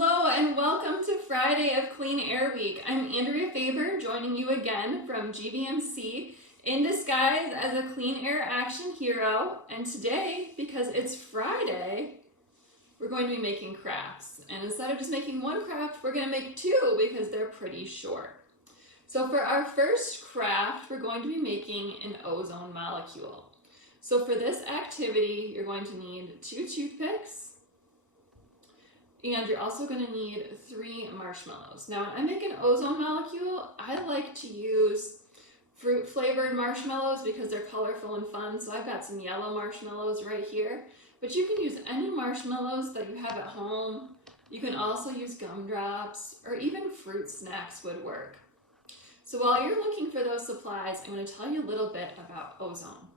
Hello and welcome to Friday of Clean Air Week. I'm Andrea Faber, joining you again from GVMC in disguise as a clean air action hero. And today, because it's Friday, we're going to be making crafts. And instead of just making one craft, we're going to make two because they're pretty short. So for our first craft, we're going to be making an ozone molecule. So for this activity, you're going to need 2 toothpicks, and you're also going to need 3 marshmallows. Now, when I make an ozone molecule, I like to use fruit flavored marshmallows because they're colorful and fun. So I've got some yellow marshmallows right here, but you can use any marshmallows that you have at home. You can also use gumdrops, or even fruit snacks would work. So while you're looking for those supplies, I'm going to tell you a little bit about ozone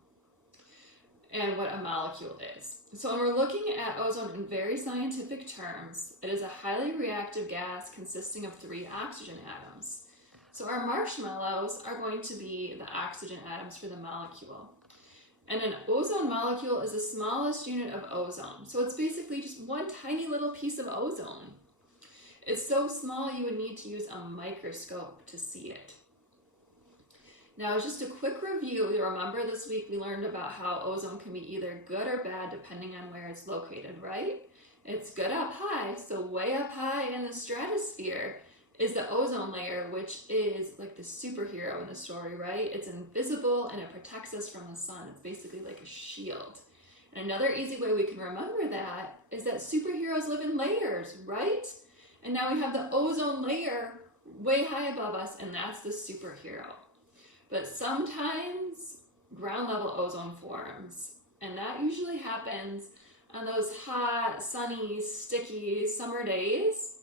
and what a molecule is. So when we're looking at ozone in very scientific terms, it is a highly reactive gas consisting of 3 oxygen atoms. So our marshmallows are going to be the oxygen atoms for the molecule. And an ozone molecule is the smallest unit of ozone. So it's basically just one tiny little piece of ozone. It's so small you would need to use a microscope to see it. Now, just a quick review, you'll remember this week we learned about how ozone can be either good or bad depending on where it's located, right? It's good up high, so way up high in the stratosphere is the ozone layer, which is like the superhero in the story, right? It's invisible and it protects us from the sun. It's basically like a shield. And another easy way we can remember that is that superheroes live in layers, right? And now we have the ozone layer way high above us, and that's the superhero. But sometimes ground level ozone forms, and that usually happens on those hot, sunny, sticky summer days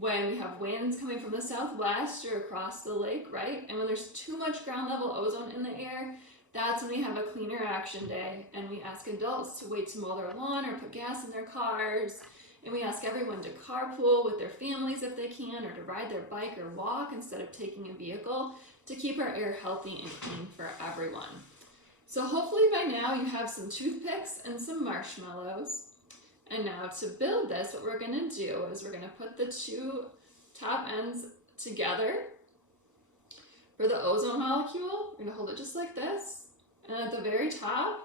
when we have winds coming from the southwest or across the lake, right? And when there's too much ground level ozone in the air, that's when we have a Clean Air Action Day, and we ask adults to wait to mow their lawn or put gas in their cars, and we ask everyone to carpool with their families if they can, or to ride their bike or walk instead of taking a vehicle, to keep our air healthy and clean for everyone. So hopefully by now you have some toothpicks and some marshmallows. And now to build this, what we're gonna do is we're gonna put the 2 top ends together. For the ozone molecule, we're gonna hold it just like this. And at the very top,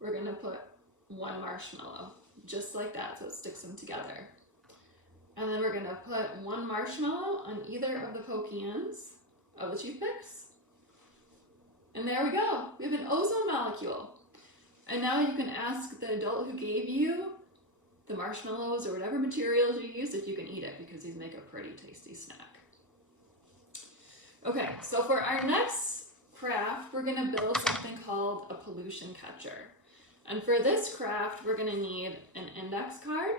we're gonna put 1 marshmallow, just like that, so it sticks them together. And then we're gonna put 1 marshmallow on either of the pokey ends of the toothpicks. And there we go. We have an ozone molecule. And now you can ask the adult who gave you the marshmallows or whatever materials you used if you can eat it, because these make a pretty tasty snack. Okay, so for our next craft, we're gonna build something called a pollution catcher. And for this craft, we're gonna need an index card,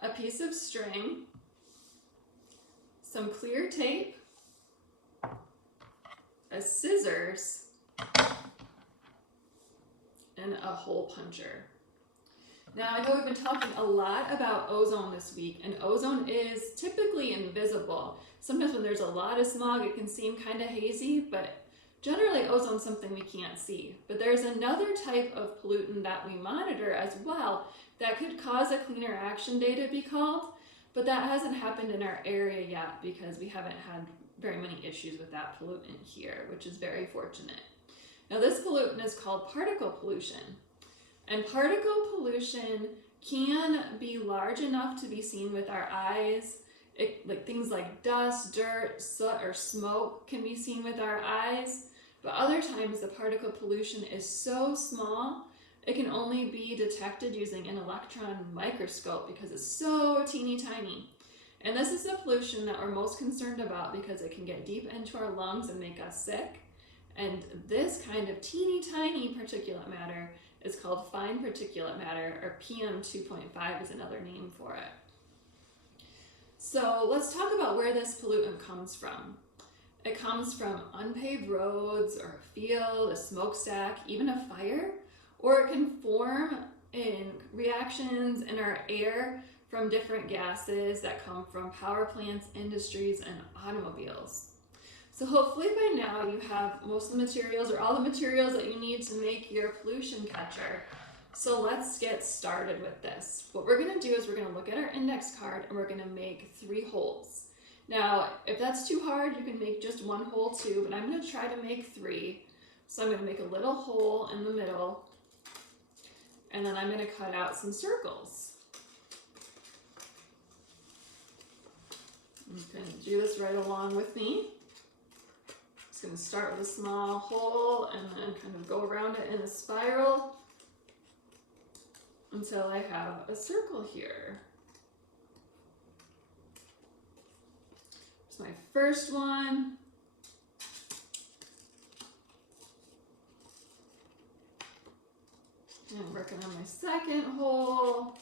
a piece of string, some clear tape, a scissors, and a hole puncher. Now, I know we've been talking a lot about ozone this week, and ozone is typically invisible. Sometimes when there's a lot of smog, it can seem kind of hazy, but generally ozone is something we can't see. But there's another type of pollutant that we monitor as well that could cause a Clean Air Action Day to be called, but that hasn't happened in our area yet because we haven't had very many issues with that pollutant here, which is very fortunate. Now, this pollutant is called particle pollution. And particle pollution can be large enough to be seen with our eyes. Like things like dust, dirt, soot, or smoke can be seen with our eyes. But other times the particle pollution is so small, it can only be detected using an electron microscope because it's so teeny tiny. And this is the pollution that we're most concerned about because it can get deep into our lungs and make us sick. And this kind of teeny tiny particulate matter is called fine particulate matter, or PM2.5 is another name for it. So let's talk about where this pollutant comes from. It comes from unpaved roads, or a field, a smokestack, even a fire, or it can form in reactions in our air from different gases that come from power plants, industries, and automobiles. So hopefully by now you have most of the materials, or all the materials that you need to make your pollution catcher. So let's get started with this. What we're gonna do is we're gonna look at our index card and we're gonna make 3 holes. Now, if that's too hard, you can make just 1 hole too, but I'm gonna try to make 3. So I'm gonna make a little hole in the middle, and then I'm gonna cut out some circles. You can do this right along with me. Just gonna start with a small hole and then kind of go around it in a spiral until I have a circle here. Here's my first one. And working on my second hole.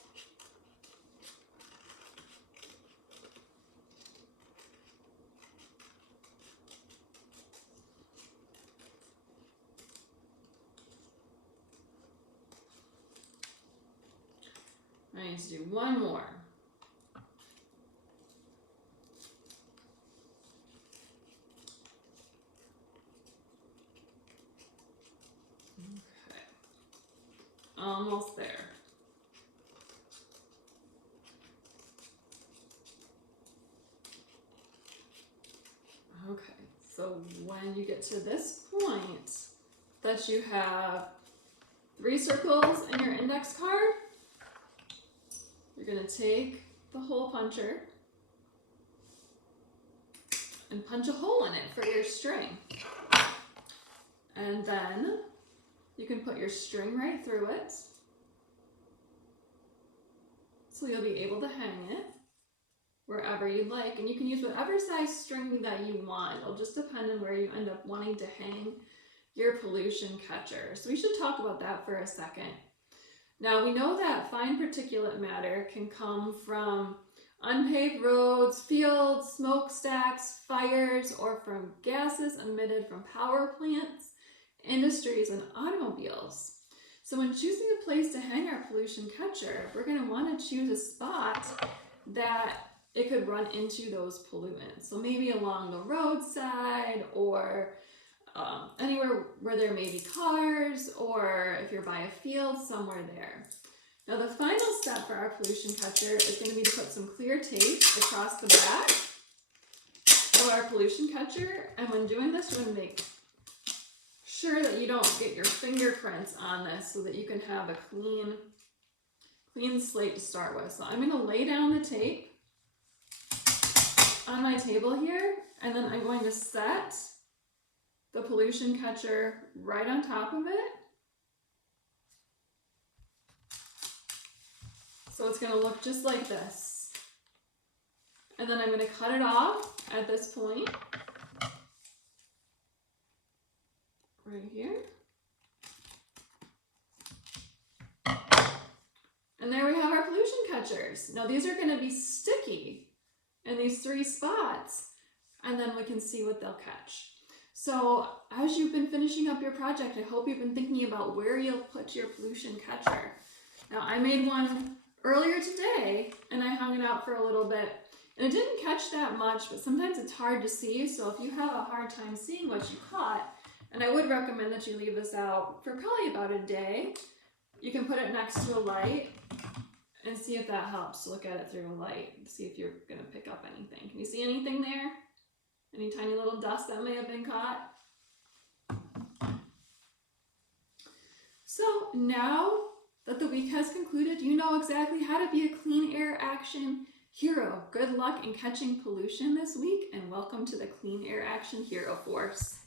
I need to do 1 more. Okay. Almost there. Okay, so when you get to this point that you have 3 circles in your index card, you're going to take the hole puncher and punch a hole in it for your string. And then you can put your string right through it. So you'll be able to hang it wherever you'd like. And you can use whatever size string that you want. It'll just depend on where you end up wanting to hang your pollution catcher. So we should talk about that for a second. Now we know that fine particulate matter can come from unpaved roads, fields, smokestacks, fires, or from gases emitted from power plants, industries, and automobiles. So when choosing a place to hang our pollution catcher, we're going to want to choose a spot that it could run into those pollutants. So maybe along the roadside, or anywhere where there may be cars, or if you're by a field, somewhere there. Now the final step for our pollution catcher is going to be to put some clear tape across the back of our pollution catcher. And when doing this, you're going to make sure that you don't get your fingerprints on this so that you can have a clean slate to start with. So I'm going to lay down the tape on my table here, and then I'm going to set the pollution catcher right on top of it. So it's going to look just like this. And then I'm going to cut it off at this point. Right here. And there we have our pollution catchers. Now these are going to be sticky in these 3 spots, and then we can see what they'll catch. So as you've been finishing up your project, I hope you've been thinking about where you'll put your pollution catcher. Now I made one earlier today and I hung it out for a little bit, and it didn't catch that much, but sometimes it's hard to see. So if you have a hard time seeing what you caught, and I would recommend that you leave this out for probably about a day, you can put it next to a light and see if that helps. Look at it through a light, see if you're gonna pick up anything. Can you see anything there? Any tiny little dust that may have been caught? So now that the week has concluded, you know exactly how to be a Clean Air Action hero. Good luck in catching pollution this week, and welcome to the Clean Air Action Hero Force.